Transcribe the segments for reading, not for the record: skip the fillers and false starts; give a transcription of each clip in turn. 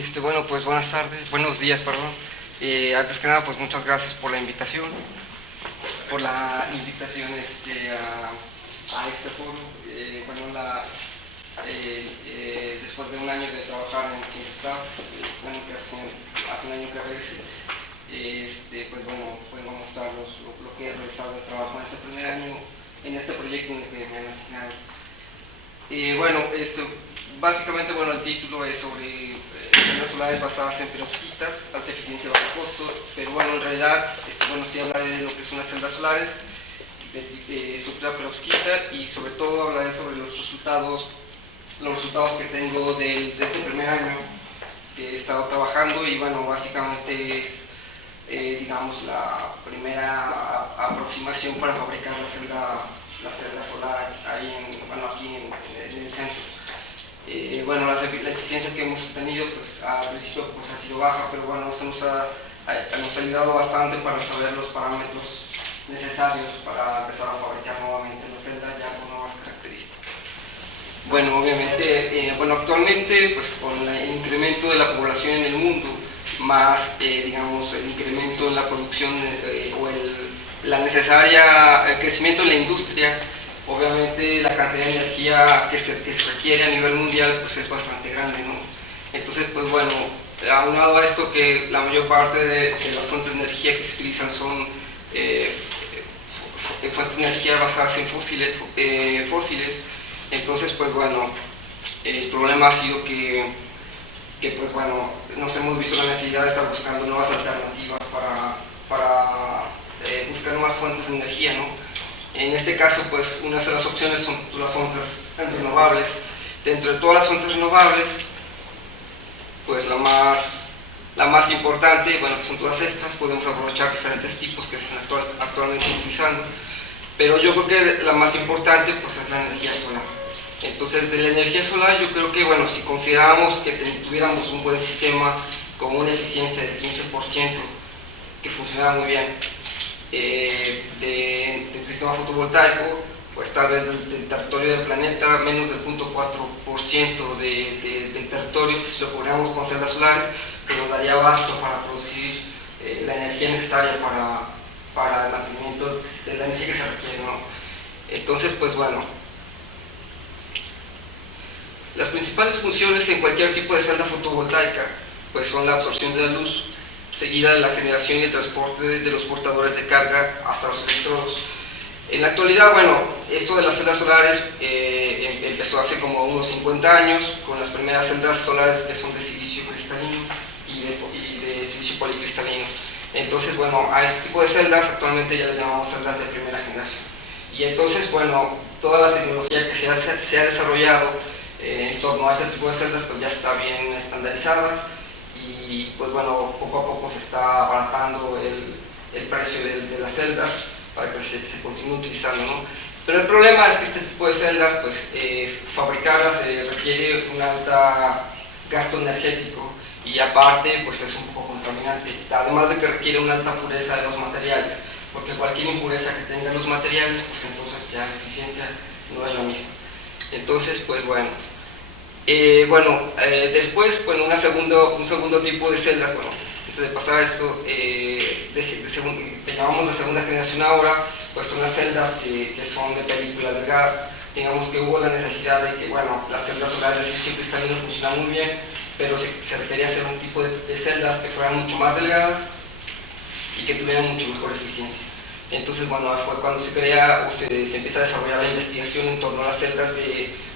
Bueno, pues buenas tardes, buenos días, perdón. Antes que nada, pues muchas gracias por la invitación, a este foro. Después de un año de trabajar en Simstab, hace un año que regrese, pues bueno, vengo a mostrarles lo que he realizado de trabajo en este primer año, en este proyecto en el que me han asignado. Básicamente, bueno, el título es sobre celdas solares basadas en perovskitas, alta eficiencia, bajo costo, pero bueno, en realidad, sí hablaré de lo que son las celdas solares, de estructura perovskita, y sobre todo hablaré sobre los resultados que tengo de este primer año que he estado trabajando. Y bueno, básicamente es, digamos, la primera aproximación para fabricar la celda solar ahí aquí en el centro. La eficiencia que hemos obtenido, pues al principio pues, ha sido baja, pero bueno, eso nos ha ayudado bastante para saber los parámetros necesarios para empezar a fabricar nuevamente la celda ya con nuevas características. Bueno, obviamente, actualmente, pues con el incremento de la población en el mundo, más, digamos, el incremento en la producción el crecimiento en la industria, obviamente la cantidad de energía que se requiere a nivel mundial pues es bastante grande, ¿no? Entonces, pues bueno, aunado a esto que la mayor parte de las fuentes de energía que se utilizan son fuentes de energía basadas en fósiles, entonces pues bueno, el problema ha sido que pues bueno, nos hemos visto la necesidad de estar buscando nuevas alternativas para buscar nuevas fuentes de energía, ¿no? En este caso, pues una de las opciones son las fuentes renovables. Dentro de todas las fuentes renovables, pues la más importante, bueno, que son todas estas, podemos aprovechar diferentes tipos que se están actualmente utilizando, pero yo creo que la más importante pues es la energía solar. Entonces, de la energía solar, yo creo que, bueno, si consideramos que tuviéramos un buen sistema con una eficiencia del 15%, que funcionara muy bien, del sistema fotovoltaico, pues tal vez del territorio del planeta, menos del 0.4% del territorio, si lo cubriéramos con celdas solares, pero daría abasto para producir la energía necesaria para el mantenimiento de la energía que se requiere, ¿no? Entonces, pues bueno, las principales funciones en cualquier tipo de celda fotovoltaica pues son la absorción de la luz, seguida de la generación y el transporte de los portadores de carga hasta los electrodos. En la actualidad, bueno, esto de las celdas solares empezó hace como unos 50 años con las primeras celdas solares que son de silicio cristalino y de silicio policristalino. Entonces, bueno, a este tipo de celdas actualmente ya les llamamos celdas de primera generación. Y entonces, bueno, toda la tecnología que se ha desarrollado en torno a ese tipo de celdas pues ya está bien estandarizada. Y pues bueno, poco a poco se está abaratando el precio de las celdas para que se continúe utilizando, ¿no? Pero el problema es que este tipo de celdas, pues fabricarlas requiere un alto gasto energético y aparte pues es un poco contaminante, además de que requiere una alta pureza de los materiales, porque cualquier impureza que tengan los materiales, pues entonces ya la eficiencia no es la misma. Entonces, pues bueno. Después, bueno, un segundo tipo de celdas, bueno, antes de pasar a esto, que llamamos de segunda generación ahora, pues son las celdas que son de película delgada. Digamos que hubo la necesidad de que, bueno, las celdas solares de silicio cristalino funcionan muy bien, pero se requería hacer un tipo de celdas que fueran mucho más delgadas y que tuvieran mucho mejor eficiencia. Entonces, bueno, fue cuando se crea o se empieza a desarrollar la investigación en torno a las celdas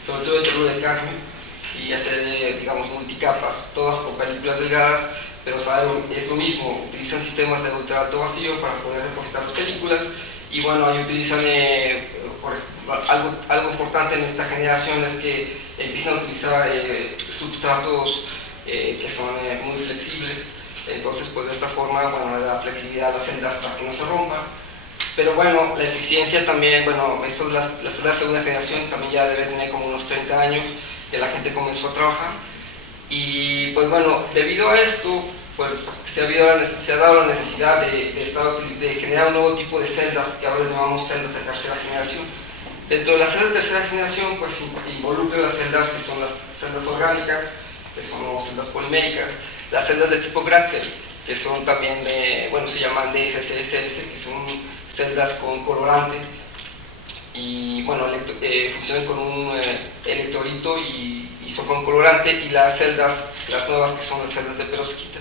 sobre todo de teluro de cadmio, y hacer, digamos, multicapas, todas con películas delgadas, pero es lo mismo, utilizan sistemas de ultra alto vacío para poder depositar las películas, y bueno, ahí utilizan, algo importante en esta generación es que empiezan a utilizar substratos que son muy flexibles. Entonces, pues de esta forma, bueno, le da flexibilidad a las celdas para que no se rompan. Pero bueno, la eficiencia también, bueno, las celdas de segunda generación también ya deben tener como unos 30 años que la gente comenzó a trabajar, y pues bueno, debido a esto pues se ha dado la necesidad de generar un nuevo tipo de celdas que ahora les llamamos celdas de tercera generación. Dentro de las celdas de tercera generación pues involucra las celdas que son las celdas orgánicas, que son celdas poliméricas, las celdas de tipo Gratzel, que son también, bueno, se llaman DSSS, que son celdas con colorante, y bueno, funcionan con un electrolito y son con colorante, y las celdas, las nuevas, que son las celdas de perovskita.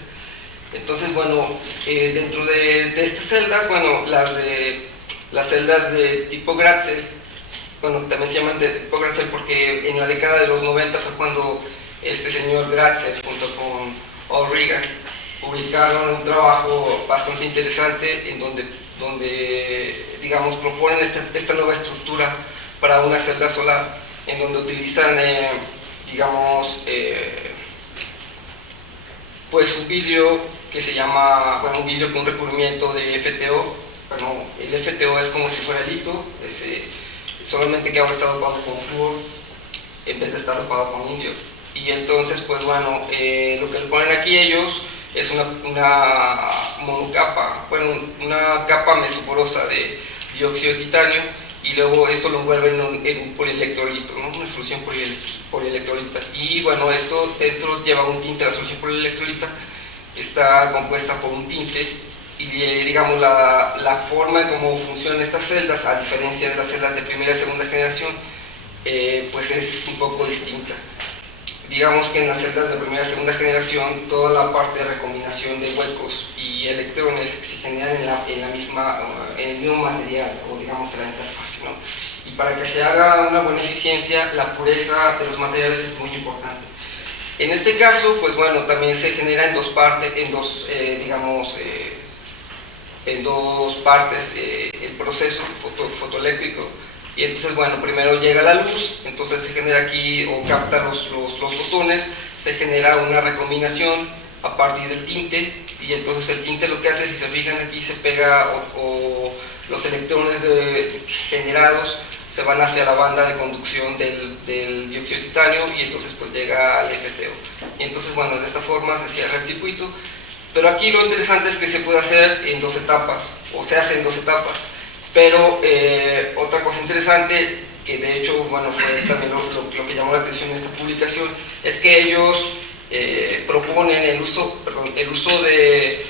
Entonces, bueno, dentro de estas celdas, bueno, las celdas de tipo Gratzel, bueno, también se llaman de tipo Gratzel porque en la década de los 90 fue cuando este señor Gratzel junto con O'Regan publicaron un trabajo bastante interesante en donde digamos, proponen esta nueva estructura para una celda solar, en donde utilizan, digamos, pues un vidrio que se llama, bueno, un vidrio con un recubrimiento de FTO. Bueno, el FTO es como si fuera el litio, solamente que ahora está dopado con flúor en vez de estar dopado con indio. Y entonces, pues bueno, lo que le ponen aquí ellos es una monocapa, bueno, una capa mesoporosa de dióxido de titanio, y luego esto lo envuelven en un polielectrolito, ¿no? Una solución polielectrolita. Y bueno, esto dentro lleva un tinte. La solución polielectrolita está compuesta por un tinte, y digamos la forma en cómo funcionan estas celdas, a diferencia de las celdas de primera y segunda generación, pues es un poco distinta. Digamos que en las celdas de primera y segunda generación, toda la parte de recombinación de huecos y electrones se generan en el mismo material, o digamos en la interfaz, ¿no? Y para que se haga una buena eficiencia, la pureza de los materiales es muy importante. En este caso, pues bueno, también se genera en dos partes, en dos partes el proceso fotoeléctrico. Y entonces, bueno, primero llega la luz, entonces se genera aquí, o capta los fotones, se genera una recombinación a partir del tinte, y entonces el tinte lo que hace, si se fijan aquí, se pega, o los electrones generados se van hacia la banda de conducción del dióxido de titanio, y entonces pues llega al FTO. Y entonces, bueno, de esta forma se cierra el circuito. Pero aquí lo interesante es que se puede hacer en dos etapas, o se hace en dos etapas. Pero otra cosa interesante, que de hecho, bueno, fue también lo que llamó la atención en esta publicación, es que ellos proponen el uso de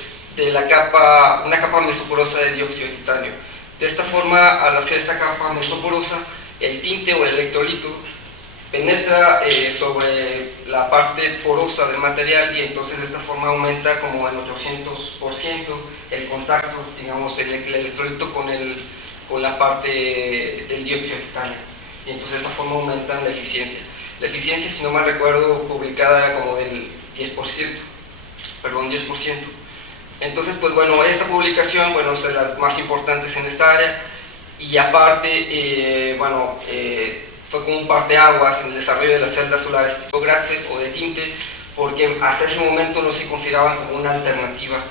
una capa mesoporosa de dióxido de titanio. De esta forma, al hacer esta capa mesoporosa, el tinte o el electrolito penetra sobre la parte porosa del material, y entonces de esta forma aumenta como el 800% el contacto, digamos, el electrolito con la parte del dióxido de titanio, y entonces de esta forma aumentan la eficiencia. La eficiencia, si no mal recuerdo, publicada como del 10%, perdón, 10%. Entonces, pues bueno, esta publicación, bueno, es de las más importantes en esta área, y aparte, fue como un parteaguas en el desarrollo de las celdas solares tipo Gratzel o de tinte, porque hasta ese momento no se consideraban como una alternativa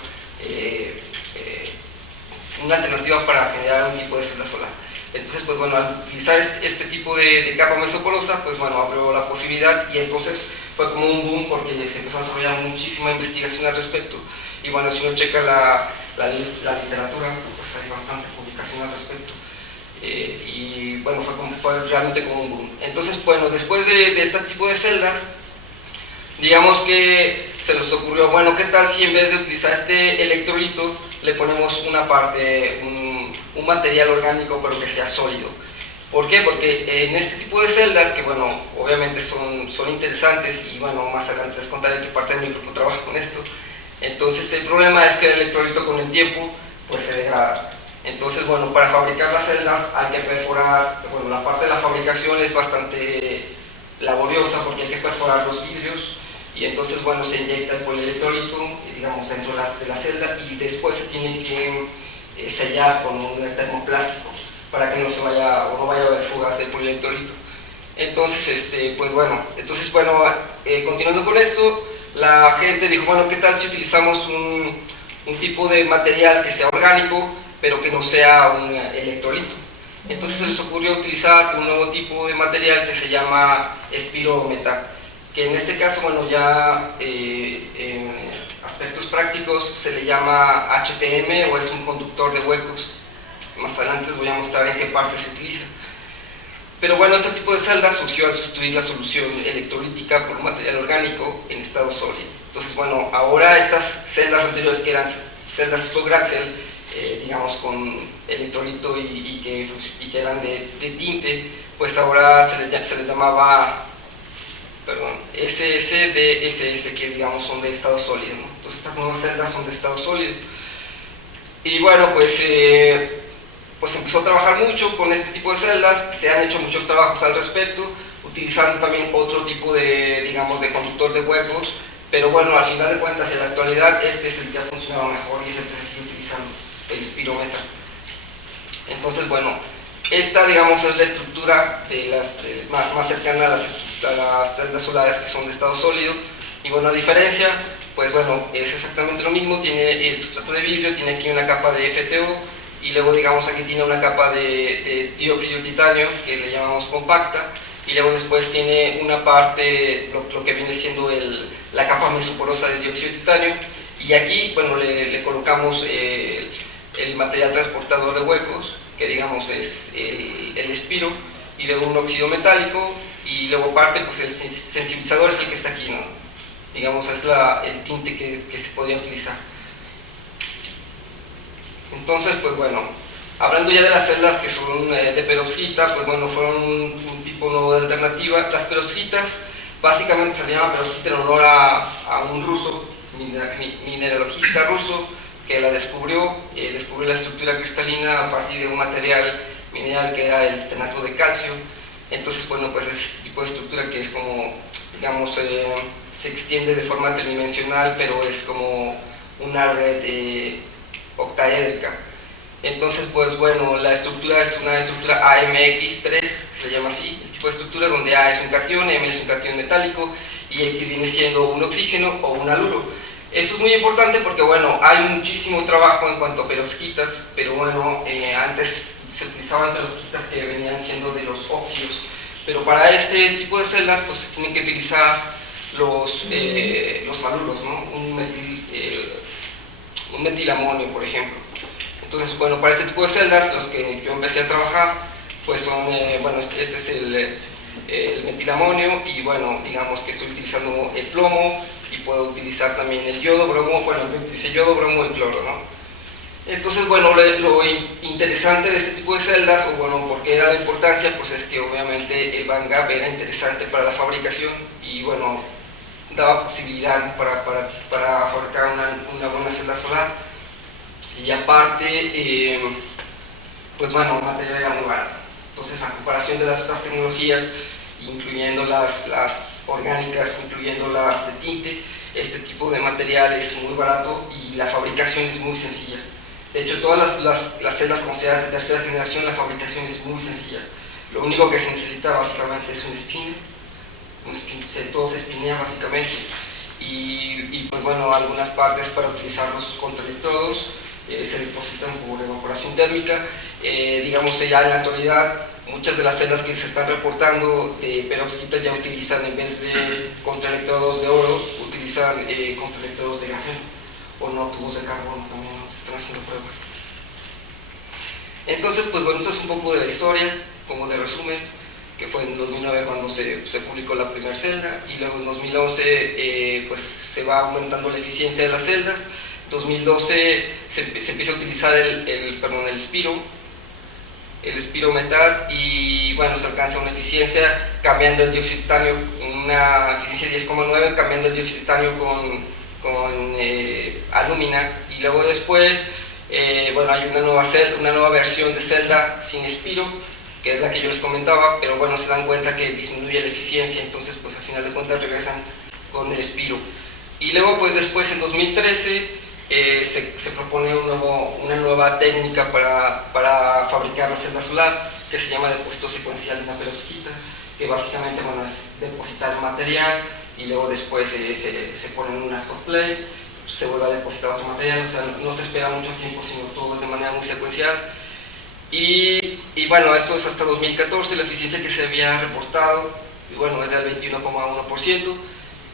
para generar un tipo de celda solar. Entonces, pues bueno, al utilizar este tipo de capa mesoporosa, pues bueno, abrió la posibilidad, y entonces fue como un boom porque se empezó a desarrollar muchísima investigación al respecto. Y bueno, si uno checa la literatura, pues hay bastante publicación al respecto. Y bueno, fue realmente como un boom. Entonces, bueno, después de este tipo de celdas, digamos que se les ocurrió, bueno, ¿qué tal si en vez de utilizar este electrolito le ponemos una parte, un material orgánico, pero que sea sólido? ¿Por qué? Porque en este tipo de celdas, que bueno, obviamente son interesantes, y bueno, más adelante les contaré que parte de mi grupo trabaja con esto. Entonces el problema es que el electrolito con el tiempo pues se degrada. Entonces, bueno, para fabricar las celdas hay que perforar, bueno, la parte de la fabricación es bastante laboriosa porque hay que perforar los vidrios, y entonces, bueno, se inyecta el polielectrolito, digamos, dentro de la celda, y después se tiene que sellar con un termoplástico para que no vaya a haber fugas de polielectrolito. Entonces, continuando con esto, la gente dijo, bueno, ¿qué tal si utilizamos un tipo de material que sea orgánico, pero que no sea un electrolito? Entonces se les ocurrió utilizar un nuevo tipo de material que se llama espirometal, que en este caso, bueno, ya en aspectos prácticos se le llama HTM, o es un conductor de huecos. Más adelante les voy a mostrar en qué parte se utiliza. Pero bueno, este tipo de celda surgió al sustituir la solución electrolítica por un material orgánico en estado sólido. Entonces, bueno, ahora estas celdas anteriores que eran celdas tipo Gratzel, digamos con electrolito y que eran de tinte, pues ahora se les llamaba, perdón, SSDSS, que digamos son de estado sólido, ¿no? Entonces estas nuevas celdas son de estado sólido. Y bueno, pues empezó a trabajar mucho con este tipo de celdas, se han hecho muchos trabajos al respecto, utilizando también otro tipo de, digamos, de conductor de huecos, pero bueno, al final de cuentas, en la actualidad, este es el que ha funcionado mejor y es el que se sigue utilizando, el Spirometal. Entonces, bueno, esta, digamos, es la estructura más cercana a las celdas solares que son de estado sólido, y bueno, a diferencia, pues bueno, es exactamente lo mismo, tiene el sustrato de vidrio, tiene aquí una capa de FTO, y luego, digamos, aquí tiene una capa de dióxido de titanio, que le llamamos compacta, y luego después tiene una parte, lo que viene siendo la capa mesoporosa de dióxido de titanio, y aquí, bueno, le colocamos el material transportador de huecos, que digamos es el Spiro, y luego un óxido metálico, y luego parte, pues el sensibilizador es el que está aquí, ¿no? Digamos, es el tinte que se podía utilizar. Entonces, pues bueno, hablando ya de las celdas que son de perovskita, pues bueno, fueron un tipo nuevo de alternativa. Las perovskitas, básicamente se llama perovskita en honor a un ruso, mineralogista ruso, que la descubrió la estructura cristalina a partir de un material mineral que era el tenato de calcio. Entonces, bueno, pues es ese tipo de estructura que es como, digamos, se extiende de forma tridimensional, pero es como una red octaédrica. Entonces, pues bueno, la estructura es una estructura AMX3, se le llama así, el tipo de estructura donde A es un cation, M es un cation metálico y X viene siendo un oxígeno o un haluro. Esto es muy importante porque, bueno, hay muchísimo trabajo en cuanto a perovskitas, pero bueno, antes se utilizaban perovskitas que venían siendo de los óxidos, pero para este tipo de celdas, pues se tienen que utilizar los haluros, ¿no? Un metilamonio, por ejemplo. Entonces, bueno, para este tipo de celdas, los que yo empecé a trabajar, pues son, bueno, este es el metilamonio, y bueno, digamos que estoy utilizando el plomo, y puedo utilizar también el yodo, bromo, bueno, yo utilicé yodo, bromo y cloro, ¿no? Entonces, bueno, lo interesante de este tipo de celdas, o bueno, ¿por qué era la importancia? Pues es que obviamente el band gap era interesante para la fabricación, y bueno, daba posibilidad para fabricar una buena celda solar, y aparte, pues bueno, el material era muy barato. Entonces, a comparación de las otras tecnologías, incluyendo las orgánicas, incluyendo las de tinte, este tipo de material es muy barato y la fabricación es muy sencilla. De hecho, todas las celdas consideradas de tercera generación, la fabricación es muy sencilla. Lo único que se necesita básicamente es un spinner, todo se espinea básicamente, y pues bueno, algunas partes para utilizar los contraelectrodos se depositan por evaporación térmica. Digamos, ya en la actualidad, muchas de las celdas que se están reportando de perovskita ya utilizan, en vez de contraelectrodos de oro, utilizan contraelectrodos de grafeno, o no, tubos de carbono también, ¿no? Se están haciendo pruebas. Entonces, pues bueno, esto es un poco de la historia, como de resumen, que fue en 2009 cuando se publicó la primera celda, y luego en 2011 pues se va aumentando la eficiencia de las celdas. En 2012 se empieza a utilizar el Spirometal, y bueno, se alcanza una eficiencia cambiando el dióxido de titanio, una eficiencia de 10,9, cambiando el dióxido de titanio con alúmina, y luego después bueno, hay una nueva versión de celda sin Spiro, que es la que yo les comentaba, pero bueno, se dan cuenta que disminuye la eficiencia, entonces pues al final de cuentas regresan con el Spiro. Y luego pues después en 2013 se propone una nueva técnica para fabricar la celda solar, que se llama depósito secuencial de una perovskita, que básicamente, bueno, es depositar el material y luego después se pone en una hot plate, se vuelve a depositar otro material, o sea, no se espera mucho tiempo, sino todo es de manera muy secuencial. Y bueno, esto es hasta 2014, la eficiencia que se había reportado, y bueno, es del 21,1%,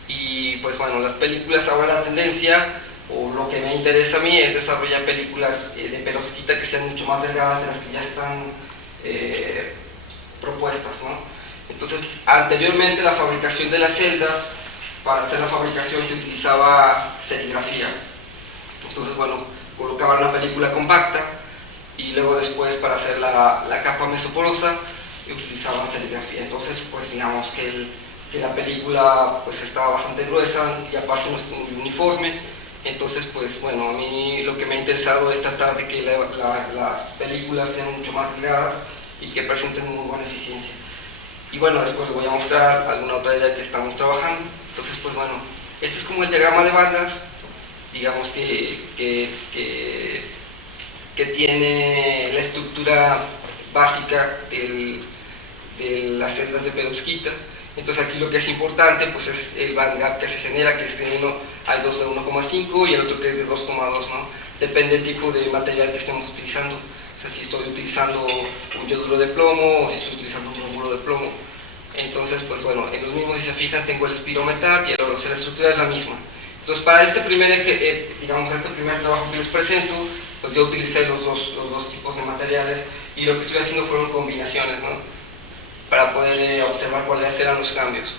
y pues bueno, las películas, ahora la tendencia, o lo que me interesa a mí, es desarrollar películas de perovskita que sean mucho más delgadas de las que ya están propuestas, ¿no? Entonces, anteriormente la fabricación de las celdas, para hacer la fabricación se utilizaba serigrafía. Entonces, bueno, colocaban una película compacta y luego después para hacer la capa mesoporosa utilizaban serigrafía. Entonces, pues digamos que la película pues estaba bastante gruesa y aparte no es muy uniforme. Entonces, pues bueno, a mí lo que me ha interesado es tratar de que las películas sean mucho más delgadas y que presenten muy buena eficiencia. Y bueno, después les voy a mostrar alguna otra idea que estamos trabajando. Entonces, pues bueno, este es como el diagrama de bandas, digamos que tiene la estructura básica de las celdas de perovskita. Entonces aquí lo que es importante pues es el band gap que se genera, que es de 1, hay dos de 1,5 y el otro que es de 2,2, ¿no? Depende del tipo de material que estemos utilizando. O sea, si estoy utilizando un yoduro de plomo o si estoy utilizando un bromuro de plomo. Entonces, pues bueno, en los mismos, si se fijan, tengo el espirometad y la estructura es la misma. Entonces, para este primer trabajo que les presento, pues yo utilicé los dos tipos de materiales y lo que estoy haciendo fueron combinaciones, ¿no? Para poder observar cuáles eran los cambios.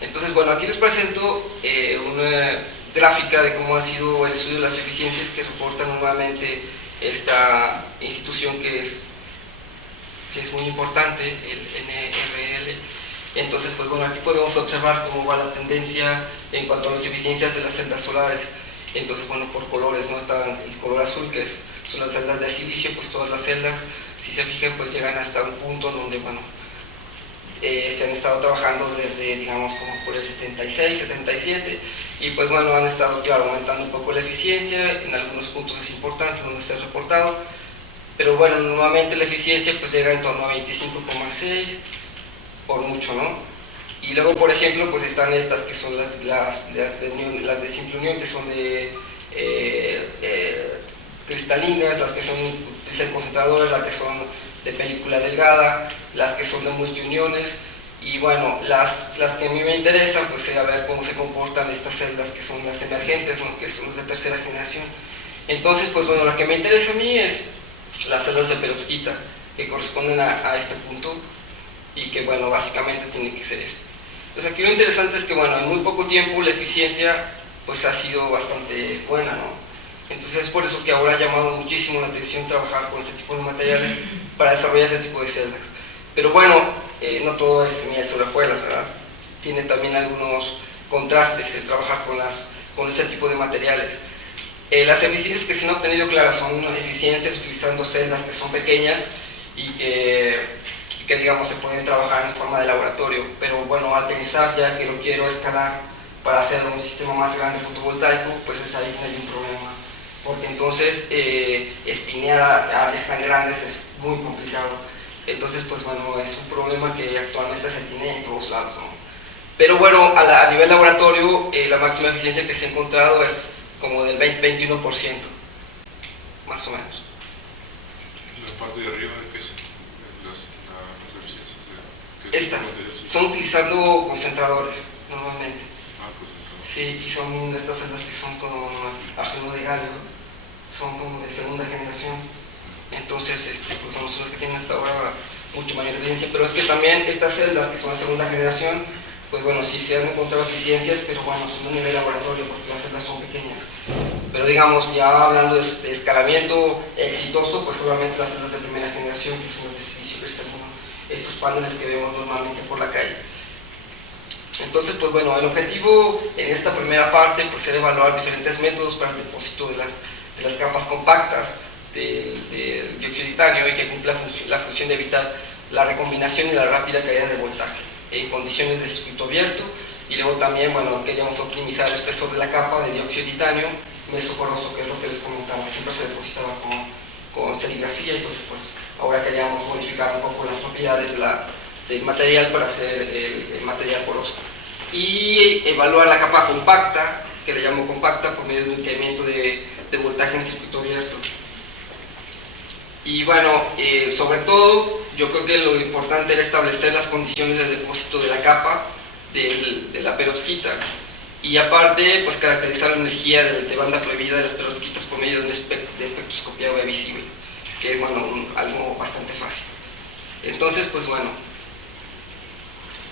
Entonces, bueno, aquí les presento una gráfica de cómo ha sido el estudio de las eficiencias que reporta normalmente esta institución que es muy importante, el NRL. Entonces, pues bueno, aquí podemos observar cómo va la tendencia en cuanto a las eficiencias de las celdas solares. Entonces, bueno, por colores, ¿no? Está el color azul, que son las celdas de silicio, pues todas las celdas, si se fijan, pues llegan hasta un punto donde, bueno, se han estado trabajando desde, digamos, como por el 76, 77, y pues bueno, han estado, claro, aumentando un poco la eficiencia, en algunos puntos es importante, donde se ha reportado, pero bueno, normalmente la eficiencia pues llega en torno a 25,6, por mucho, ¿no? Y luego, por ejemplo, pues están estas que son las de simple unión, que son de cristalinas, las que son de concentradores, las que son de película delgada, las que son de multiuniones, y bueno, las que a mí me interesan, pues es a ver cómo se comportan estas celdas que son las emergentes, ¿no? Que son las de tercera generación. Entonces, pues bueno, la que me interesa a mí es las celdas de perovskita, que corresponden a este punto, y que bueno, básicamente tiene que ser este. Entonces aquí lo interesante es que bueno, en muy poco tiempo la eficiencia pues ha sido bastante buena, ¿no? Entonces es por eso que ahora ha llamado muchísimo la atención trabajar con este tipo de materiales para desarrollar ese tipo de celdas. Pero bueno, no todo es miel sobre hojuelas, ¿verdad? Tiene también algunos contrastes el trabajar con ese tipo de materiales. Las eficiencias que se han obtenido, claro, son eficiencias utilizando celdas que son pequeñas y que digamos se pueden trabajar en forma de laboratorio, pero bueno, al pensar ya que lo quiero escalar para hacer un sistema más grande fotovoltaico, pues es ahí que hay un problema, porque entonces espinear a áreas tan grandes es muy complicado. Entonces, pues bueno, es un problema que actualmente se tiene en todos lados, ¿no? Pero bueno, a nivel laboratorio, la máxima eficiencia que se ha encontrado es como del 21%, más o menos. La parte de arriba, ¿qué es? Las eficiencias. Estas son utilizando concentradores, normalmente. Concentradores. Sí, y son de estas celdas que son con arseno de galio, son como de segunda generación. Entonces, pues bueno, son las que tienen hasta ahora mucho mayor eficiencia, pero es que también estas celdas que son de segunda generación, pues bueno, sí se han encontrado eficiencias, pero bueno, son de nivel laboratorio porque las celdas son pequeñas. Pero digamos, ya hablando de escalamiento exitoso, pues obviamente las celdas de primera generación, que son las de silicio cristalino, estos paneles que vemos normalmente por la calle. Entonces, pues bueno, el objetivo en esta primera parte pues era evaluar diferentes métodos para el depósito de las capas compactas de dióxido de titanio y que cumpla la función de evitar la recombinación y la rápida caída de voltaje en condiciones de circuito abierto. Y luego también, bueno, queríamos optimizar el espesor de la capa de dióxido de titanio mesoporoso, que es lo que les comentaba, siempre se depositaba con serigrafía. Entonces, pues ahora queríamos modificar un poco las propiedades del material para hacer el material poroso y evaluar la capa compacta, que le llamo compacta, por medio de un incremento de voltaje en circuito abierto. Y bueno, sobre todo, yo creo que lo importante era establecer las condiciones de depósito de la capa de la perovskita, y aparte, pues caracterizar la energía de banda prohibida de las perovskitas por medio de espectroscopía visible, que es bueno, algo bastante fácil. Entonces, pues bueno,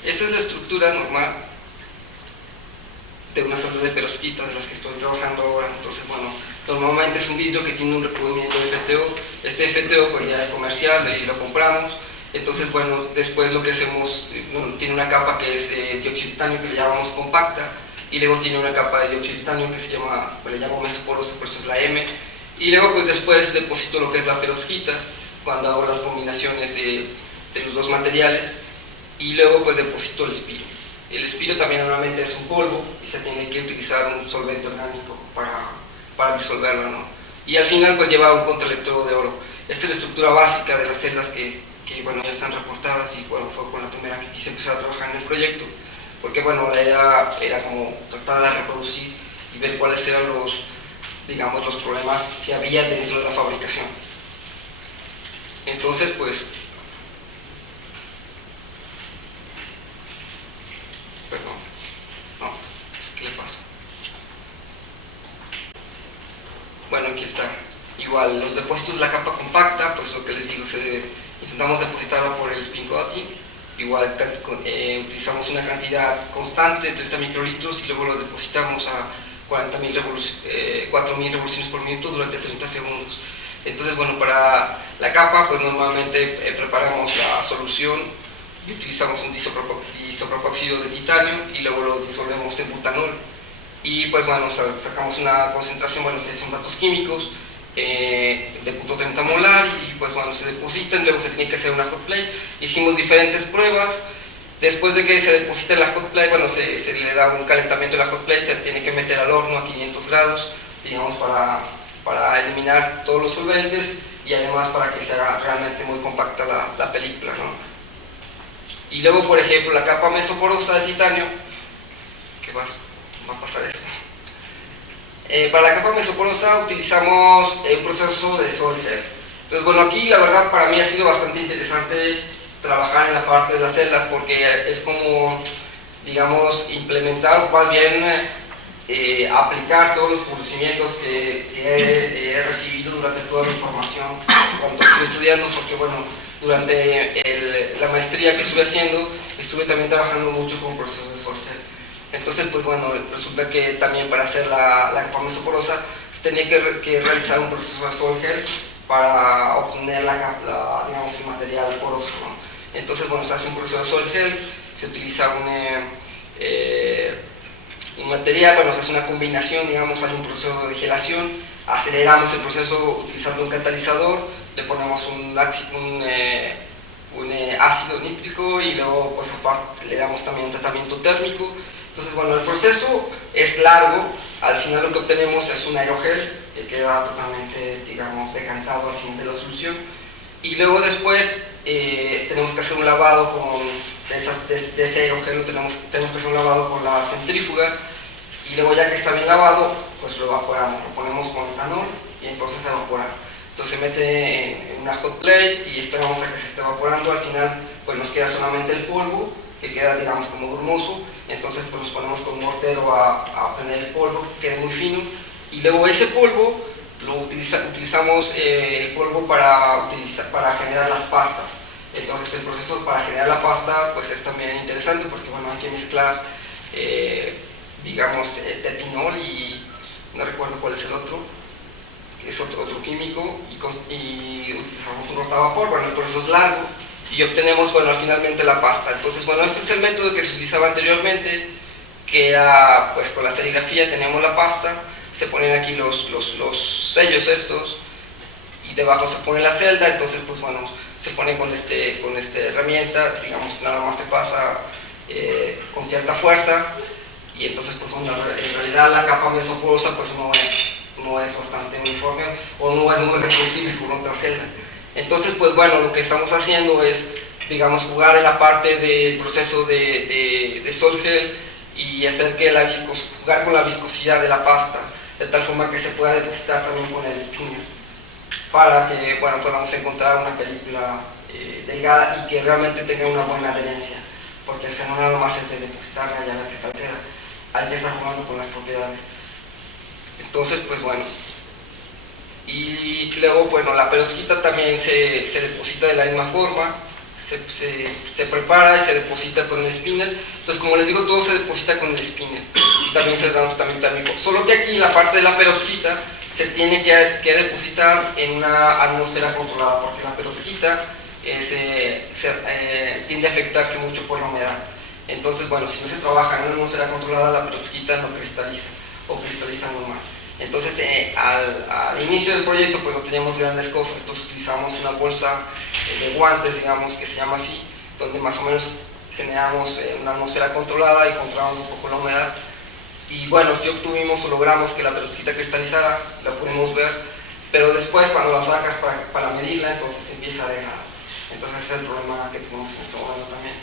Esa es la estructura normal de una celda de perovskita de las que estoy trabajando ahora. Entonces, bueno, normalmente es un vidrio que tiene un recubrimiento de FTO. Este FTO pues ya es comercial y lo compramos. Entonces, bueno, después lo que hacemos, tiene una capa que es dióxido de titanio, que le llamamos compacta, y luego tiene una capa de dióxido de titanio que se llama, pues le llamo mesoporosa, por eso es la M, y luego pues después deposito lo que es la perovskita, cuando hago las combinaciones de los dos materiales, y luego pues deposito el espiro. El espiro también normalmente es un polvo y se tiene que utilizar un solvente orgánico para disolverlo, ¿no? Y al final pues lleva un contraelectrodo de oro. Esta es la estructura básica de las celdas que bueno, ya están reportadas, y bueno, fue con la primera que quise empezar a trabajar en el proyecto, porque bueno, la idea era como tratar de reproducir y ver cuáles eran los, digamos, los problemas que había dentro de la fabricación. Entonces pues, perdón, no, ¿qué le pasa? Bueno, aquí está. Igual, los depósitos de la capa compacta, pues lo que les digo, intentamos depositarla por el spin coating. Igual utilizamos una cantidad constante, 30 microlitros, y luego lo depositamos a 4.000 revoluciones por minuto durante 30 segundos. Entonces, bueno, para la capa, pues normalmente preparamos la solución y utilizamos un isopropóxido de titanio, y luego lo disolvemos en butanol. Y pues bueno, sacamos una concentración, bueno, se son datos químicos, de 0.30 molar, y pues bueno, se depositan, luego se tiene que hacer una hot plate. Hicimos diferentes pruebas. Después de que se deposite la hot plate, bueno, se le da un calentamiento de la hot plate, se tiene que meter al horno a 500 grados, digamos, para eliminar todos los solventes, y además para que se haga realmente muy compacta la película, ¿no? Y luego, por ejemplo, la capa mesoporosa de titanio, que va a pasar eso. Para la capa mesoporosa utilizamos un proceso de Solgel. Entonces, bueno, aquí la verdad para mí ha sido bastante interesante trabajar en la parte de las celdas, porque es como, digamos, implementar, o más bien aplicar todos los conocimientos que he recibido durante toda mi formación cuando estuve estudiando, porque bueno, durante la maestría que estuve haciendo, estuve también trabajando mucho con procesos de Solgel. Entonces, pues bueno, resulta que también para hacer la capa mesoporosa se tenía que realizar un proceso de Solgel para obtener digamos, el material poroso, ¿no? Entonces, bueno, se hace un proceso de Solgel, se utiliza un material, bueno, se hace una combinación, digamos, hay un proceso de gelación, aceleramos el proceso utilizando un catalizador, le ponemos un ácido nítrico, y luego, pues aparte, le damos también un tratamiento térmico. Entonces, bueno, el proceso es largo. Al final lo que obtenemos es un aerogel que queda totalmente, digamos, decantado al final de la solución, y luego después tenemos que hacer un lavado de ese aerogel, tenemos que hacer un lavado con la centrífuga, y luego ya que está bien lavado, pues lo evaporamos, lo ponemos con etanol, y entonces se evapora. Entonces se mete en una hot plate y esperamos a que se esté evaporando. Al final pues nos queda solamente el polvo, que queda, digamos, como grumoso. Entonces pues nos ponemos con un mortero a obtener el polvo, que quede muy fino, y luego ese polvo utilizamos el polvo para generar las pastas. Entonces el proceso para generar la pasta pues es también interesante, porque bueno, hay que mezclar digamos terpinol y no recuerdo cuál es el otro, que es otro químico, y utilizamos un rotavapor. Bueno, el proceso es largo y obtenemos, bueno, finalmente la pasta. Entonces, bueno, este es el método que se utilizaba anteriormente, que era pues con la serigrafía. Teníamos la pasta, se ponen aquí los sellos estos, y debajo se pone la celda. Entonces pues bueno, se pone con esta herramienta, digamos, nada más se pasa con cierta fuerza, y entonces pues bueno, en realidad la capa mesoporosa pues no es bastante uniforme, o no es muy reconocible con otra celda. Entonces pues bueno, lo que estamos haciendo es, digamos, jugar en la parte del proceso de Solgel, y hacer que jugar con la viscosidad de la pasta, de tal forma que se pueda depositar también con el spinner, para que, bueno, podamos encontrar una película delgada y que realmente tenga una buena adherencia, porque si no, nada más es de depositarla y a ver qué tal queda. Hay que estar jugando con las propiedades. Entonces pues bueno, y luego bueno, la perovskita también se deposita de la misma forma, se prepara y se deposita con el spinner. Entonces, como les digo, todo se deposita con el spinner y también se le da un tratamiento térmico. Solo que aquí la parte de la perovskita se tiene que depositar en una atmósfera controlada, porque la perovskita tiende a afectarse mucho por la humedad. Entonces, bueno, si no se trabaja en una atmósfera controlada, la perovskita no cristaliza o cristaliza normal. Entonces, al inicio del proyecto pues no teníamos grandes cosas, entonces utilizamos una bolsa de guantes, digamos, que se llama así, donde más o menos generamos una atmósfera controlada y controlamos un poco la humedad. Y bueno, si obtuvimos o logramos que la perovskita cristalizara, la pudimos ver, pero después cuando la sacas para medirla, entonces empieza a degradar. Entonces ese es el problema que tenemos en este momento también,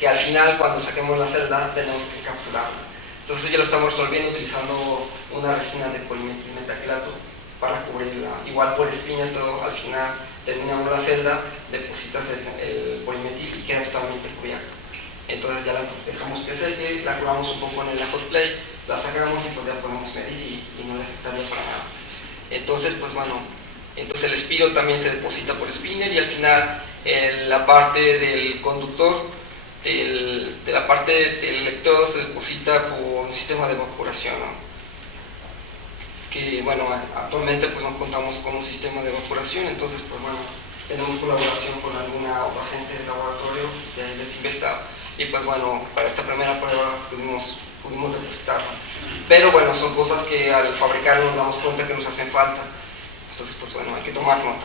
que al final cuando saquemos la celda tenemos que encapsularla. Entonces ya lo estamos resolviendo utilizando una resina de polimetilmetacrilato para cubrirla, igual por spinner, pero al final terminamos la celda, depositas el polimetil y queda totalmente cubierta. Entonces ya la dejamos que seque, la curamos un poco en el hot plate, la sacamos y pues ya podemos medir y no le afectaría para nada. Entonces pues bueno, entonces el espiro también se deposita por spinner y al final la parte del conductor, de la parte del electrodo se deposita por un sistema de evaporación, ¿no? Que bueno, actualmente pues no contamos con un sistema de evaporación, entonces pues bueno, tenemos colaboración con alguna otra gente del laboratorio de ahí del CIMVESTAB y pues bueno, para esta primera prueba pudimos depositarla. Pero bueno, son cosas que al fabricarlo nos damos cuenta que nos hacen falta, entonces pues bueno, hay que tomar nota.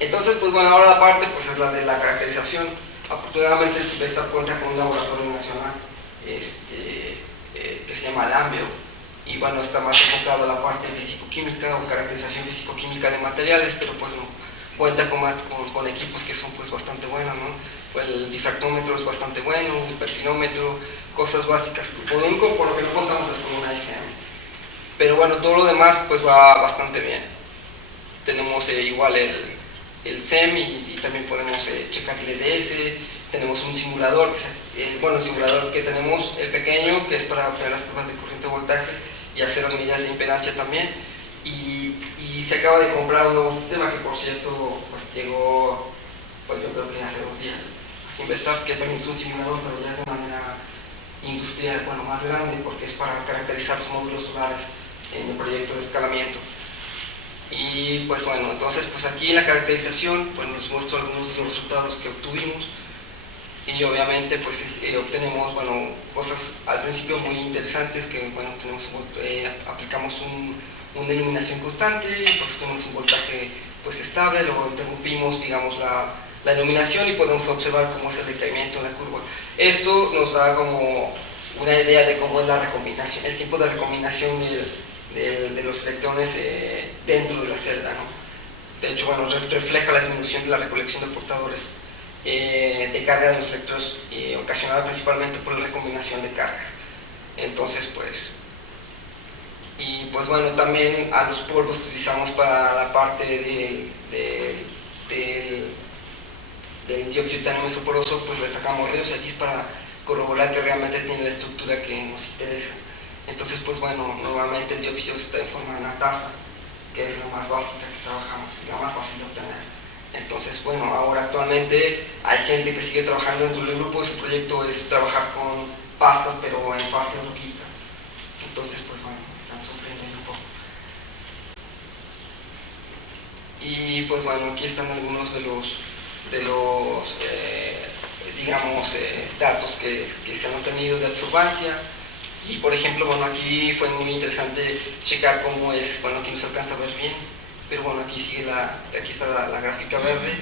Entonces pues bueno, ahora la parte pues es la de la caracterización. Afortunadamente el CIMVESTAB cuenta con un laboratorio nacional que se llama Lambio y bueno, está más enfocado a la parte físico-química o caracterización físico-química de materiales, pero pues no, cuenta con equipos que son pues bastante buenos, ¿no? Pues el difractómetro es bastante bueno, el perfilómetro, cosas básicas. Por lo único por lo que no contamos es con una IGM, pero bueno, todo lo demás pues va bastante bien. Tenemos igual el SEM y también podemos checar el EDS, tenemos un simulador, el simulador que tenemos, el pequeño, que es para obtener las pruebas de corriente voltaje y hacer las medidas de impedancia también, y se acaba de comprar un nuevo sistema que por cierto pues llegó, pues yo creo que hace 2 días, a CIMVESTAB, que también es un simulador, pero ya es de manera industrial, bueno, más grande, porque es para caracterizar los módulos solares en el proyecto de escalamiento. Y pues bueno, entonces pues aquí en la caracterización pues les muestro algunos de los resultados que obtuvimos y obviamente pues obtenemos bueno, cosas al principio muy interesantes que bueno, aplicamos una iluminación constante y pues tenemos un voltaje pues estable, luego interrumpimos digamos la iluminación y podemos observar cómo es el decaimiento en la curva. Esto nos da como una idea de cómo es la recombinación, el tiempo de recombinación de los electrones dentro de la celda, ¿no? De hecho, bueno, refleja la disminución de la recolección de portadores de carga de los electrones ocasionada principalmente por la recombinación de cargas. Entonces, pues, y pues bueno, también a los polvos que utilizamos para la parte del dióxido de titanio mesoporoso, pues le sacamos rayos X para corroborar que realmente tiene la estructura que nos interesa. Entonces, pues bueno, nuevamente el dióxido está en forma de una tasa, que es la más básica que trabajamos y la más fácil de obtener. Entonces, bueno, ahora actualmente hay gente que sigue trabajando dentro del grupo y su proyecto es trabajar con pastas, pero en fase roquita. Entonces, pues bueno, están sufriendo un poco. Y pues bueno, aquí están algunos de los digamos, datos que se han obtenido de absorbancia. Y por ejemplo, bueno, aquí fue muy interesante checar cómo es, bueno, aquí no se alcanza a ver bien, pero bueno, aquí está la gráfica verde.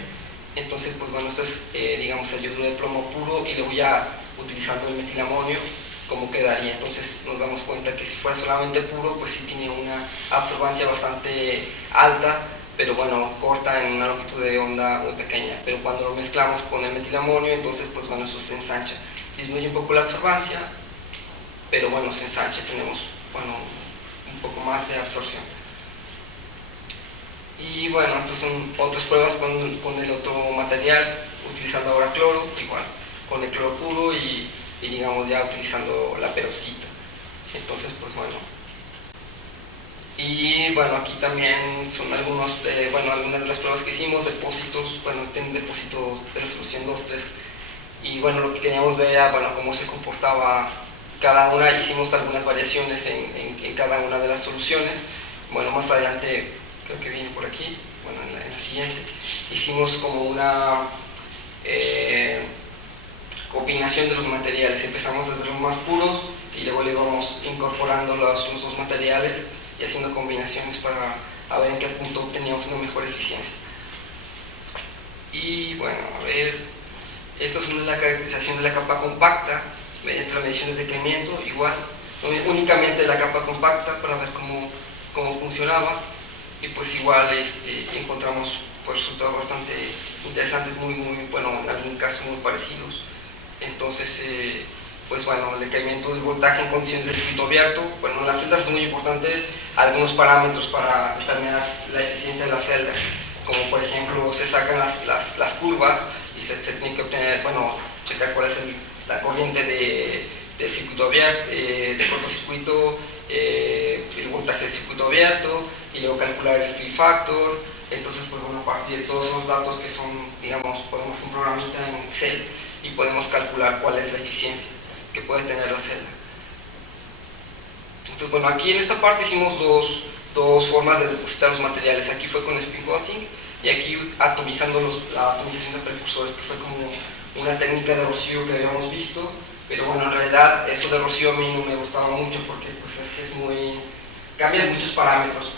Entonces, pues bueno, esto es, digamos, el yoduro de plomo puro y luego ya utilizando el metilamonio, cómo quedaría. Entonces nos damos cuenta que si fuera solamente puro, pues sí tiene una absorbancia bastante alta, pero bueno, corta en una longitud de onda muy pequeña. Pero cuando lo mezclamos con el metilamonio, entonces, pues bueno, eso se ensancha. Disminuye un poco la absorbancia, pero bueno, se ensancha, tenemos bueno, un poco más de absorción. Y bueno, estas son otras pruebas con el otro material, utilizando ahora cloro, igual, con el cloro puro y digamos ya utilizando la perovskita. Entonces, pues bueno, Y bueno, aquí también son algunas de las pruebas que hicimos, depósitos, depósitos de la solución 2, 3. Y bueno, lo que queríamos ver era, cómo se comportaba cada una. Hicimos algunas variaciones en cada una de las soluciones. Bueno, más adelante, creo que viene por aquí, en la siguiente, hicimos como una combinación de los materiales. Empezamos desde los más puros y luego le íbamos incorporando los dos materiales y haciendo combinaciones para ver en qué punto obteníamos una mejor eficiencia. Y bueno, a ver, esto es la caracterización de la capa compacta mediante la medición de decaimiento, igual, únicamente la capa compacta para ver cómo funcionaba, y pues igual encontramos resultados bastante interesantes, en algún caso muy parecidos. Entonces, pues bueno, el decaimiento del voltaje en condiciones de circuito abierto, en las celdas es muy importante algunos parámetros para determinar la eficiencia de la celda, como por ejemplo se sacan las curvas y se tiene que obtener, checar cuál es la corriente de circuito abierto, de cortocircuito, el voltaje de circuito abierto, y luego calcular el fill factor. Entonces, pues bueno, a partir de todos los datos que son, podemos hacer un programita en Excel y podemos calcular cuál es la eficiencia que puede tener la celda. Entonces, bueno, aquí en esta parte hicimos dos formas de depositar los materiales. Aquí fue con spin coating y aquí atomizando la atomización de precursores, que fue como una técnica de rocío que habíamos visto, pero bueno, en realidad eso de rocío a mí no me gustaba mucho porque pues es que cambian muchos parámetros.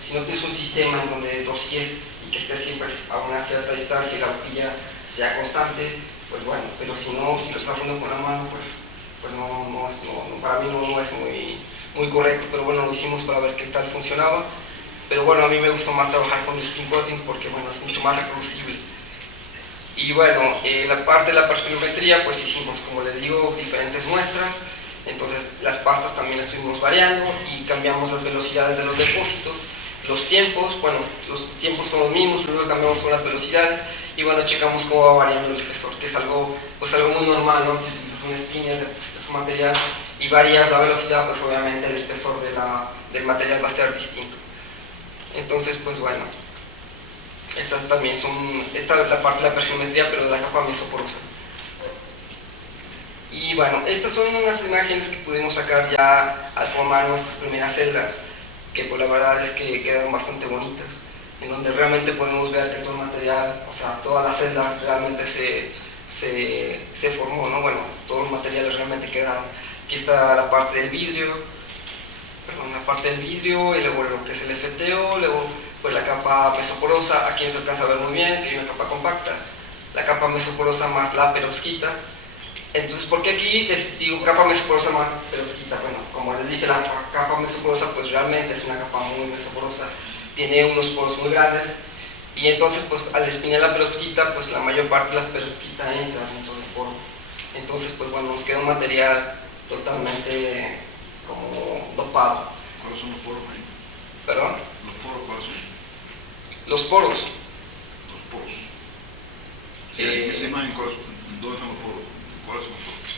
Si no tienes un sistema en donde rocíes y que estés siempre a una cierta distancia y la horquilla sea constante, pues bueno, pero si lo estás haciendo con la mano, pues para mí no es muy correcto, pero bueno, lo hicimos para ver qué tal funcionaba. Pero bueno, a mí me gustó más trabajar con el spin coating porque bueno, es mucho más reproducible. Y bueno, la parte de la perfilometría, pues hicimos, como les digo, diferentes muestras. Entonces las pastas también las estuvimos variando y cambiamos las velocidades de los depósitos, los tiempos son los mismos, luego cambiamos con las velocidades y bueno, checamos cómo va variando el espesor, que es algo muy normal, ¿no? Si utilizas un spinner, depositas un material y varías la velocidad, pues obviamente el espesor del material va a ser distinto. Entonces, pues bueno, esta es la parte de la perfilometría, pero de la capa mesoporosa. Y bueno, estas son unas imágenes que pudimos sacar ya al formar nuestras primeras celdas, que pues la verdad es que quedan bastante bonitas, en donde realmente podemos ver que todo el material, o sea, toda la celda realmente se formó, ¿no? Bueno, todos los materiales realmente quedaron. Aquí está la parte del vidrio, y luego lo que es el FTO, luego pues la capa mesoporosa. Aquí no se alcanza a ver muy bien, que hay una capa compacta, la capa mesoporosa más la perovskita. Entonces, ¿por qué aquí digo capa mesoporosa más perovskita? Bueno, como les dije, la capa mesoporosa pues realmente es una capa muy mesoporosa, tiene unos poros muy grandes, y entonces pues al espinar la perovskita, pues la mayor parte de la perovskita entra dentro del poro. Entonces, pues bueno, nos queda un material totalmente como dopado. ¿Cuáles son los poros ahí? ¿Perdón? ¿Los poros cuáles son? Los poros. Los poros. Sí, esa imagen, ¿dónde están los poros? ¿Cuáles son los poros?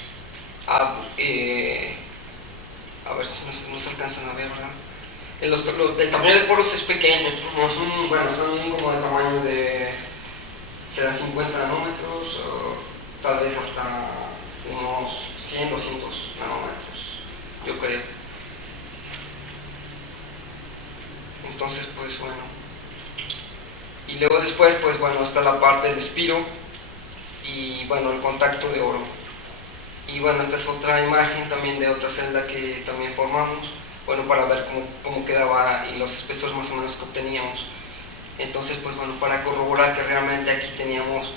A ver si no se alcanzan a ver, ¿verdad? El tamaño de poros es pequeño, son como de tamaños serán 50 nanómetros, o tal vez hasta unos 100, 200 nanómetros, yo creo. Entonces, pues bueno. Y luego después, pues bueno, está la parte del espiro y bueno, el contacto de oro. Y bueno, esta es otra imagen también de otra celda que también formamos, bueno, para ver cómo quedaba y los espesores más o menos que obteníamos. Entonces, pues bueno, para corroborar que realmente aquí teníamos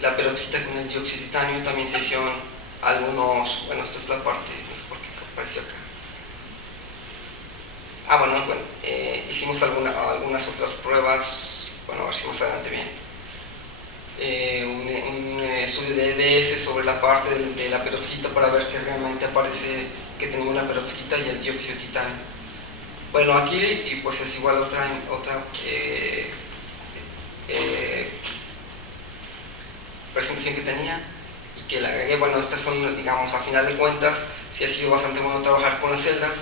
la perovskita con el dióxido de titanio, también se hicieron algunos, bueno, esta es la parte, no sé por qué apareció acá. Hicimos algunas otras pruebas, bueno, a ver si más adelante bien. Un estudio de EDS sobre la parte de la perovskita para ver que realmente aparece que tenemos la perovskita y el dióxido de titanio. Bueno, aquí y pues es igual otra presentación que tenía y que la agregué. Bueno, estas son, digamos, a final de cuentas, sí ha sido bastante bueno trabajar con las celdas,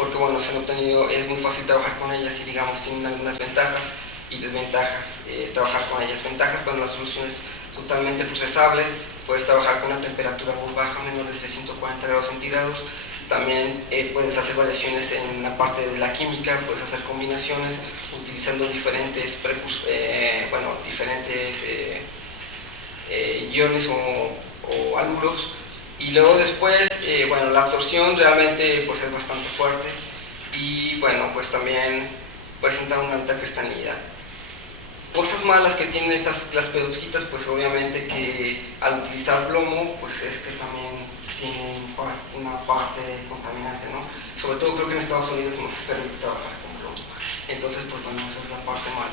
porque bueno, se han obtenido, es muy fácil trabajar con ellas y digamos tienen algunas ventajas y desventajas. Trabajar con ellas: ventajas, cuando la solución es totalmente procesable, puedes trabajar con una temperatura muy baja, menor de 140 grados centígrados. También puedes hacer variaciones en la parte de la química, puedes hacer combinaciones utilizando diferentes iones o haluros. Y luego después, bueno, la absorción realmente pues es bastante fuerte y bueno, pues también presenta una alta cristalinidad. Cosas malas que tienen las perovskitas, pues obviamente que al utilizar plomo, pues es que también tienen una parte contaminante, ¿no? Sobre todo creo que en Estados Unidos no se permite trabajar con plomo. Entonces, pues bueno, esa es la parte mala.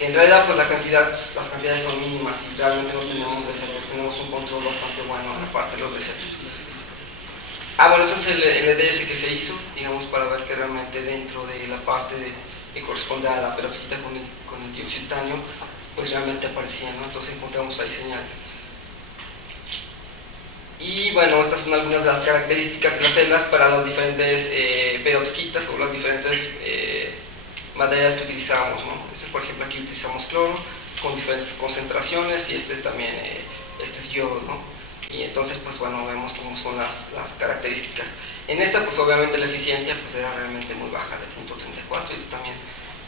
En realidad, pues las cantidades son mínimas y realmente no tenemos desechos, tenemos un control bastante bueno en la parte de los desechos. Bueno, eso es el EDS que se hizo, digamos, para ver que realmente dentro de la parte que corresponde a la perovskita con el dióxido de titanio, pues realmente aparecían, ¿no? Entonces encontramos ahí señales. Y bueno, estas son algunas de las características de las celdas para las diferentes perovskitas o las diferentes materiales que utilizamos, ¿no? Por ejemplo, aquí utilizamos cloro con diferentes concentraciones y también, es yodo, ¿no? Y entonces, pues bueno, vemos cómo son las características. En esta, pues obviamente la eficiencia pues era realmente muy baja, de 0.34, y esta también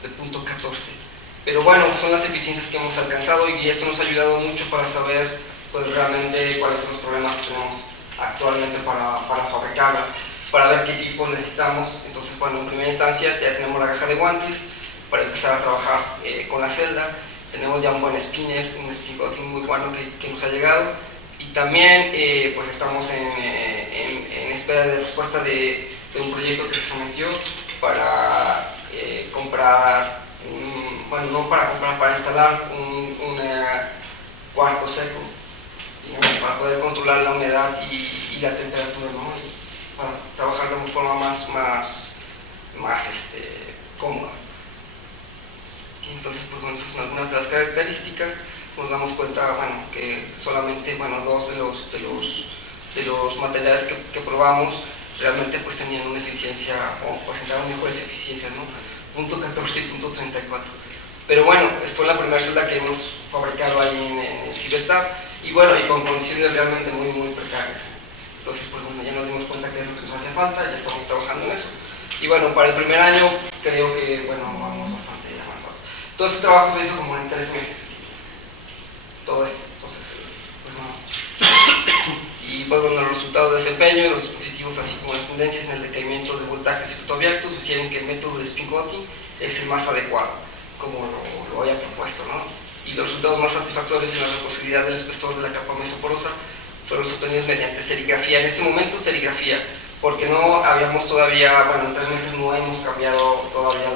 de 0.14. Pero bueno, son las eficiencias que hemos alcanzado y esto nos ha ayudado mucho para saber pues realmente cuáles son los problemas que tenemos actualmente para fabricarlas, para ver qué equipos necesitamos. Entonces, bueno, en primera instancia ya tenemos la caja de guantes para empezar a trabajar con la celda. Tenemos ya un buen spinner, un spin coating muy bueno que nos ha llegado, y también pues estamos en espera de respuesta de un proyecto que se sometió para comprar, para instalar un cuarto seco, digamos, para poder controlar la humedad y la temperatura, ¿no? Y para trabajar de una forma más cómoda. Entonces, pues bueno, esas son algunas de las características. Nos damos cuenta, bueno, que solamente, bueno, dos de los materiales que probamos realmente pues tenían una eficiencia o presentaban mejores eficiencias, ¿no? 0.14 y 0.34. Pero bueno, fue la primera celda que hemos fabricado ahí en el CIBESTAB, y bueno, y con condiciones realmente muy precarias. Entonces, pues bueno, ya nos dimos cuenta que es lo que nos hacía falta, ya estamos trabajando en eso. Y bueno, para el primer año creo que, bueno, vamos bastante avanzados. Todo ese trabajo se hizo como en 3 meses. Todo esto, entonces, pues bueno. Y pues bueno, los resultados de desempeño de los dispositivos, así como las tendencias en el decaimiento de voltaje circuito abierto, sugieren que el método de spin coating es el más adecuado, como lo haya propuesto, ¿no? Y los resultados más satisfactorios en la reposibilidad del espesor de la capa mesoporosa fueron obtenidos mediante serigrafía. En este momento, serigrafía, porque no habíamos todavía, bueno, en 3 meses no hemos cambiado todavía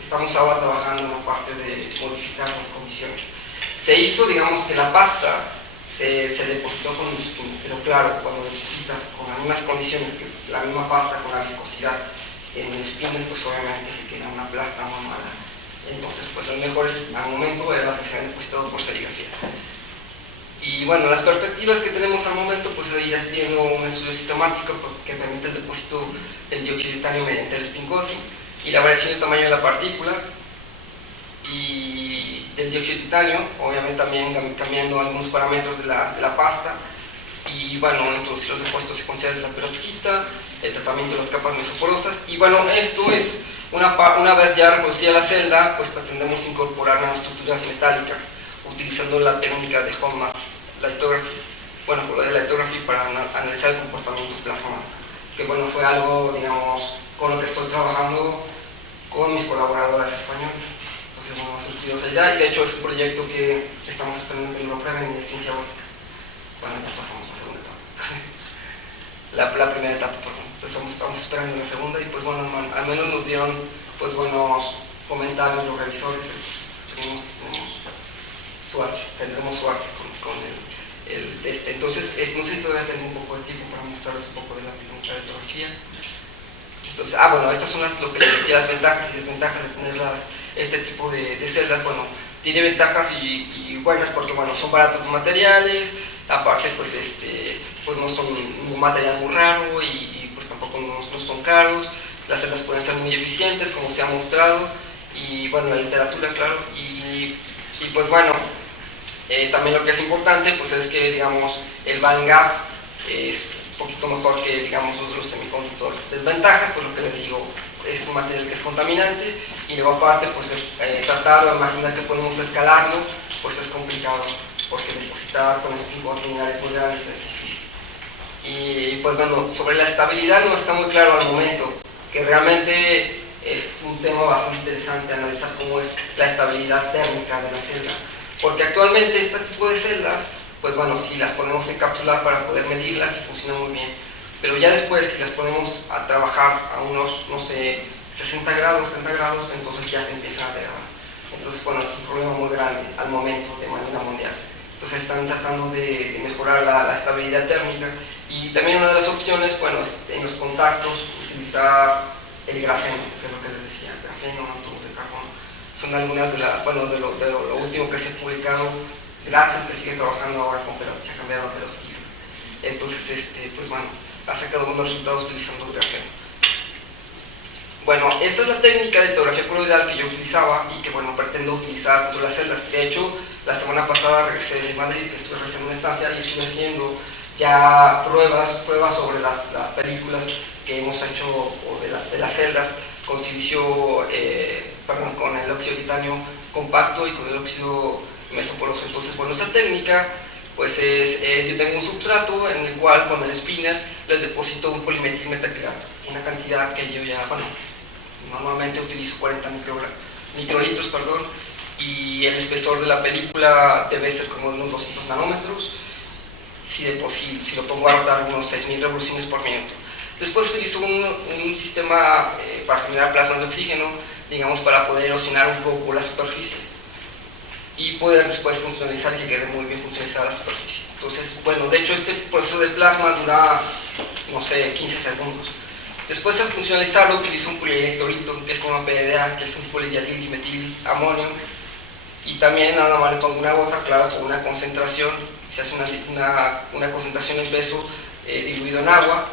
estamos ahora trabajando en la parte de modificar las condiciones. Se hizo, digamos, que la pasta se depositó con el spin, pero claro, cuando depositas con las mismas condiciones que la misma pasta, con la viscosidad en el spin, pues obviamente te queda una plasta muy mala. Entonces, pues lo mejor al momento eran las que se han depositado por serigrafía. Y bueno, las perspectivas que tenemos al momento, pues seguir haciendo un estudio sistemático que permite el depósito del dióxido de titanio mediante el spin coating y la variación de tamaño de la partícula y del dióxido de titanio, obviamente también cambiando algunos parámetros de la pasta, y bueno, introducir los depósitos secuenciales de la perovskita, el tratamiento de las capas mesoporosas. Y bueno, esto es una vez ya reproducida la celda, pues pretendemos incorporar nanoestructuras metálicas utilizando la técnica de home mass lithography, bueno, color de lithography, para analizar el comportamiento plasma, que bueno, fue algo, digamos, con lo que estoy trabajando con mis colaboradoras españolas. Entonces, bueno, surgidos allá, y de hecho es un proyecto que estamos esperando que lo prueben de ciencia básica. Bueno, ya pasamos la segunda etapa. La primera etapa, perdón. Entonces estamos esperando la segunda, y pues bueno, al menos nos dieron pues buenos comentarios los revisores. Tendremos suerte con el test. Entonces, no sé si todavía tengo un poco de tiempo para mostrarles un poco de la técnica de litografía. Entonces, bueno, estas son lo que les decía, las ventajas y desventajas de tener este tipo de celdas. Bueno, tiene ventajas y buenas, porque bueno, son baratos los materiales, aparte pues no son un material muy raro, y pues tampoco no son caros. las celdas pueden ser muy eficientes, como se ha mostrado, y bueno, la literatura, claro, y pues bueno, también lo que es importante pues es que, digamos, el bandgap es un poquito mejor que, digamos, los semiconductores. Desventajas, pues lo que les digo, es un material que es contaminante, y luego aparte, pues tratar o imaginar que podemos escalarlo, pues es complicado, porque depositar con este tipo de minerales muy grandes es difícil. Y pues bueno, sobre la estabilidad no está muy claro al momento, que realmente es un tema bastante interesante analizar cómo es la estabilidad térmica de la celda, porque actualmente este tipo de celdas, pues bueno, sí las podemos encapsular para poder medirlas y funciona muy bien, pero ya después si las ponemos a trabajar a unos, no sé, 60 grados, 70 grados, entonces ya se empiezan a degradar. Entonces, bueno, es un problema muy grande al momento de manera mundial. Entonces están tratando de mejorar la estabilidad térmica, y también una de las opciones, bueno, es en los contactos utilizar el grafeno, que es lo que les decía, grafeno, átomos de carbono. Son algunas de, de lo último que se ha publicado. Gratzel, que sigue trabajando ahora con perovskita, se ha cambiado a perovskita. Entonces, pues bueno, ha sacado buenos resultados utilizando el grafeno. Bueno, esta es la técnica de litografía coloidal que yo utilizaba y que, bueno, pretendo utilizar dentro de las celdas. De hecho, la semana pasada regresé de Madrid, que estuve realizando una estancia y estuve haciendo ya pruebas sobre las películas que hemos hecho, o de las celdas con silicio, con el óxido de titanio compacto y con el óxido mesoporoso. Entonces, bueno, esa técnica pues es, yo tengo un substrato en el cual con el spinner le deposito un polimetil metacrilato, una cantidad que yo ya, bueno, normalmente utilizo 40 microlitros, y el espesor de la película debe ser como de unos 200 nanómetros, si lo pongo a rotar unos 6.000 revoluciones por minuto. Después utilizo un sistema para generar plasmas de oxígeno, digamos, para poder erosionar un poco la superficie y poder después funcionalizar, que quede muy bien funcionalizada la superficie. Entonces, bueno, de hecho este proceso de plasma dura, no sé, 15 segundos. Después de funcionalizarlo utilizo un polielectrolito que se llama PDDA, que es un polidiadil dimetil amonio, y también nada más le pongo una gota, claro, con una concentración, se hace una concentración en peso diluido en agua,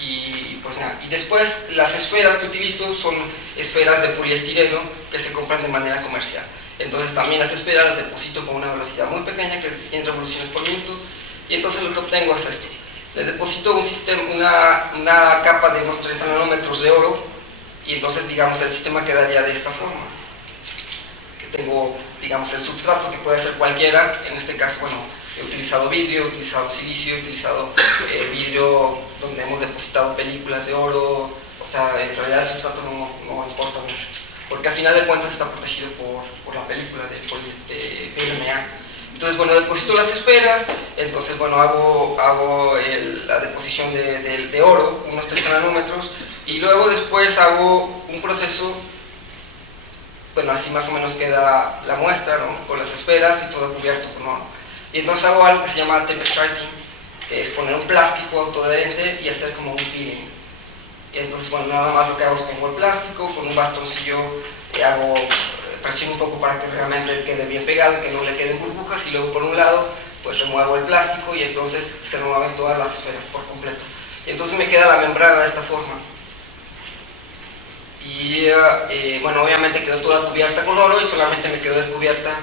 y pues nada. Y después las esferas que utilizo son esferas de poliestireno que se compran de manera comercial. Entonces también las esferas las deposito con una velocidad muy pequeña, que es 100 revoluciones por minuto, y entonces lo que obtengo es esto. Le deposito una capa de unos 30 nanómetros de oro, y entonces, digamos, el sistema quedaría de esta forma. Que tengo, digamos, el substrato, que puede ser cualquiera. En este caso, bueno, he utilizado vidrio, he utilizado silicio, he utilizado vidrio donde hemos depositado películas de oro. O sea, en realidad el substrato no importa mucho, porque al final de cuentas está protegido por la película de PMA. Entonces, bueno, deposito las esferas, entonces, bueno, hago la deposición de oro, unos 30 nanómetros, y luego después hago un proceso, bueno, así más o menos queda la muestra, ¿no?, con las esferas y todo cubierto con oro. Y entonces hago algo que se llama tape striping, que es poner un plástico autoadherente y hacer como un peeling. Y entonces, bueno, nada más lo que hago es pongo el plástico, con un bastoncillo presiono un poco para que realmente quede bien pegado, que no le queden burbujas, y luego por un lado pues remuevo el plástico y entonces se remueven todas las esferas por completo. Y entonces me queda la membrana de esta forma. Y bueno, obviamente quedó toda cubierta con oro y solamente me quedó descubierta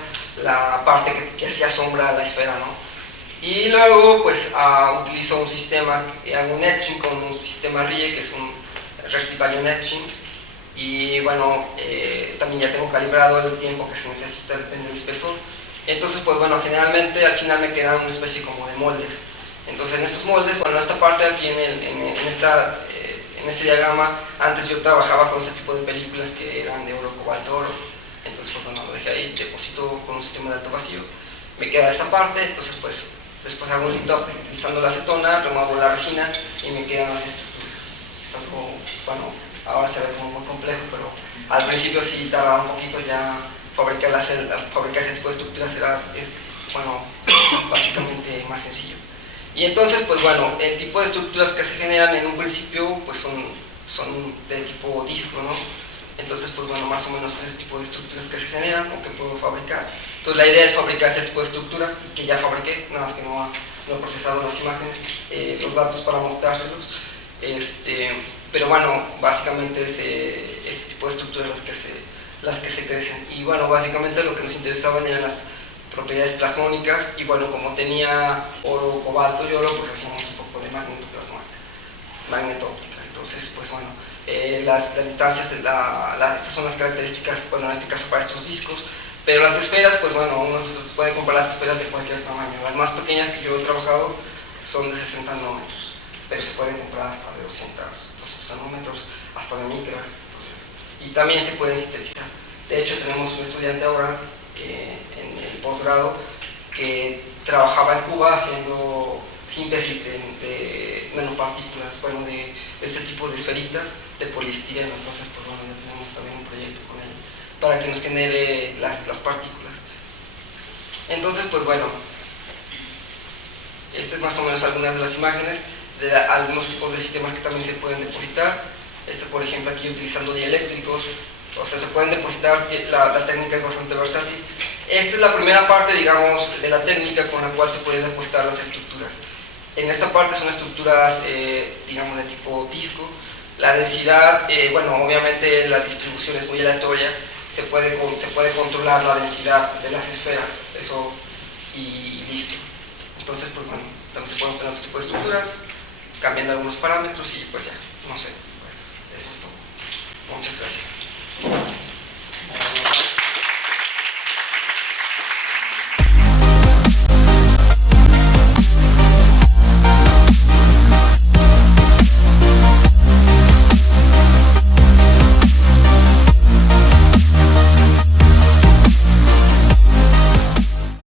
la parte que hacía sombra a la esfera, ¿no? Y luego pues utilizo un sistema, hago un etching con un sistema RIE, que es un Rectivalue Etching, y bueno, también ya tengo calibrado el tiempo que se necesita, depende del espesor. Entonces, pues bueno, generalmente al final me quedan una especie como de moldes. Entonces, en estos moldes, bueno, esta parte aquí en este diagrama, antes yo trabajaba con ese tipo de películas que eran de oro, cobalto, oro. Entonces, pues bueno, lo dejé ahí, deposito con un sistema de alto vacío, me queda esa parte. Entonces, pues después hago un litografía utilizando la acetona, remuevo la resina y me quedan las estructuras. Es algo, bueno, ahora se ve como muy complejo, pero al principio sí tardaba un poquito. Ya fabricar ese tipo de estructuras era, bueno, básicamente más sencillo. Y entonces, pues bueno, el tipo de estructuras que se generan en un principio pues son de tipo disco, ¿no? Entonces, pues bueno, más o menos ese tipo de estructuras que se generan o que puedo fabricar. Entonces la idea es fabricar ese tipo de estructuras que ya fabriqué, nada más que no he procesado las imágenes, los datos para mostrárselos. pero bueno, básicamente es este tipo de estructuras las que se crecen. Y bueno, básicamente lo que nos interesaban eran las propiedades plasmónicas, y bueno, como tenía oro, cobalto y oro, pues hacíamos un poco de magneto-óptica. Entonces, pues bueno, las distancias, estas son las características, bueno, en este caso para estos discos, pero las esferas, pues bueno, uno puede comprar las esferas de cualquier tamaño. Las más pequeñas que yo he trabajado son de 60 nanómetros, pero se pueden comprar hasta de 200 nanómetros, hasta de micras, entonces, y también se pueden sintetizar. De hecho, tenemos un estudiante ahora en el posgrado que trabajaba en Cuba haciendo síntesis de nanopartículas, bueno, de este tipo de esferitas de poliestireno. Entonces, pues bueno, ya tenemos también un proyecto con él para que nos genere las partículas. Entonces, pues bueno, estas es más o menos algunas de las imágenes de algunos tipos de sistemas que también se pueden depositar. Por ejemplo, aquí utilizando dieléctricos, o sea, se pueden depositar, la técnica es bastante versátil. Esta es la primera parte, digamos, de la técnica con la cual se pueden depositar las estructuras. En esta parte son estructuras, digamos, de tipo disco. La densidad, bueno, obviamente la distribución es muy aleatoria, se puede controlar la densidad de las esferas, eso, y listo. Entonces, pues bueno, también se pueden obtener otro tipo de estructuras, cambiando algunos parámetros y pues ya, no sé, pues eso es todo. Muchas gracias.